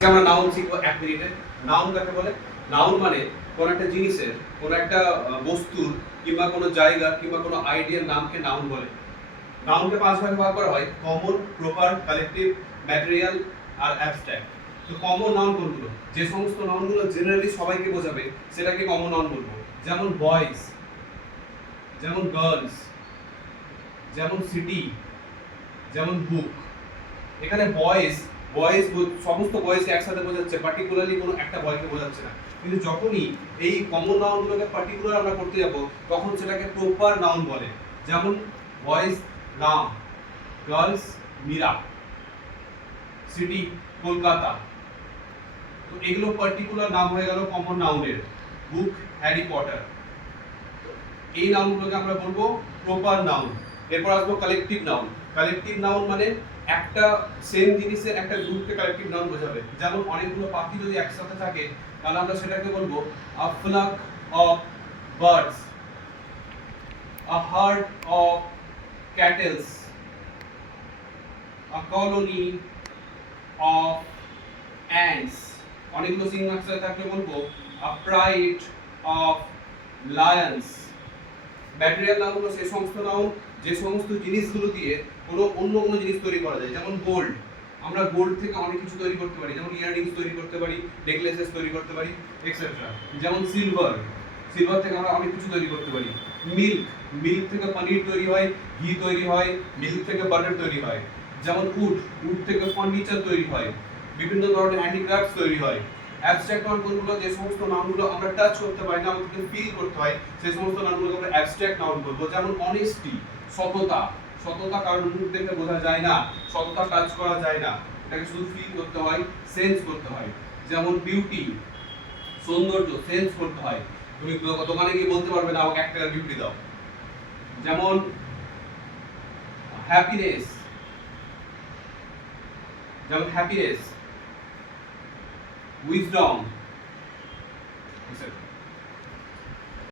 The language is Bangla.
আমরা নাউন শিখবো 1 মিনিটে। নাউন কাকে বলে? নাউন মানে কোন একটা জিনিসের, কোন একটা বস্তুর কিংবা কোন জায়গা কিংবা কোন আইডিয়ার নামকে নাউন বলে। নাউনকে 5 ভাগে ভাগ করা হয়: কমন, প্রপার, কালেকটিভ, ম্যাটেরিয়াল আর অ্যাবস্ট্রাক্ট। তো কমন নাউন কোনগুলো? যে সমস্ত নাউনগুলো জেনারেলি সবাইকে বোঝাবে সেটাকে কমন নাউন বলবো। যেমন বয়েজ, যেমন গার্লস, যেমন সিটি, যেমন বুক। এখানে বয়েজ সমস্ত বয়েজকে একসাথে বোঝাচ্ছে, পার্টিকুলারলি কোনো একটা বয়কে বোঝাচ্ছে না। কিন্তু যখনই এই কমন নাউনগুলোকে পার্টিকুলার আমরা করতে যাব তখন সেটাকে প্রপার নাউন বলে। যেমন boys Ram, girls Meera, city Kolkata. তো এগুলো পার্টিকুলার নাম হয়ে গেল কমন নাউনের। Book Harry Potter. এই নাউনগুলোকে আমরা বলবো প্রপার নাউন। এরপর আসবো কালেকটিভ নাউন। কালেকটিভ নাউন মানে একটা সেম জিনিসের একটা গ্রুপকে কালেকটিভ নাউন বোঝাবে। যেমন অনেকগুলো পাখি যদি একসাথে থাকে তাহলে আমরা সেটাকে বলবো a flock of birds, a herd of cattles, a colony of ants. অনেকগুলো সিং একসাথে থাকলে বলবো a pride of lions. Material noun হলো সেই সমস্ত নাউন যে সমস্ত জিনিসগুলো দিয়ে অন্য কোনো জিনিস তৈরি করা যায়। যেমন গোল্ড, আমরা গোল্ড থেকে অনেক কিছু তৈরি করতে পারি। যেমন ইয়াররিংস তৈরি করতে পারি, নেকলেসেস তৈরি করতে পারি, এক্সেট্রা। যেমন সিলভার থেকে আমরা অনেক কিছু তৈরি করতে পারি। মিল্ক থেকে পনির তৈরি হয়, ঘি তৈরি হয়, মিল্ক থেকে বাটার তৈরি হয়। যেমন উড থেকে ফার্নিচার তৈরি হয়, বিভিন্ন ধরনের হ্যান্ডিক্রাফটস তৈরি হয়। অ্যাবস্ট্রাক্ট নাউনগুলো যে সমস্ত নাউনগুলো আমরা টাচ করতে পারি না, আমাদেরকে ফিল করতে হয়, সেই সমস্ত নাউনগুলোকে আমরা অ্যাবস্ট্রাক্ট নাউন বলবো। যেমন অনেস্টি, সততা কারণ মুখ দেখে বোঝা যায় না, সততা টাচ করা যায় না, এটাকে শুধু ফিল করতে হয়, সেন্স করতে হয়। যেমন বিউটি, সৌন্দর্য, সেন্স করতে হয়। তুমি দোকানে গিয়ে বলতে পারবে না আমাকে 1 টাকার বিউটি দাও। যেমন হ্যাপিনেস, উইজডম, etc.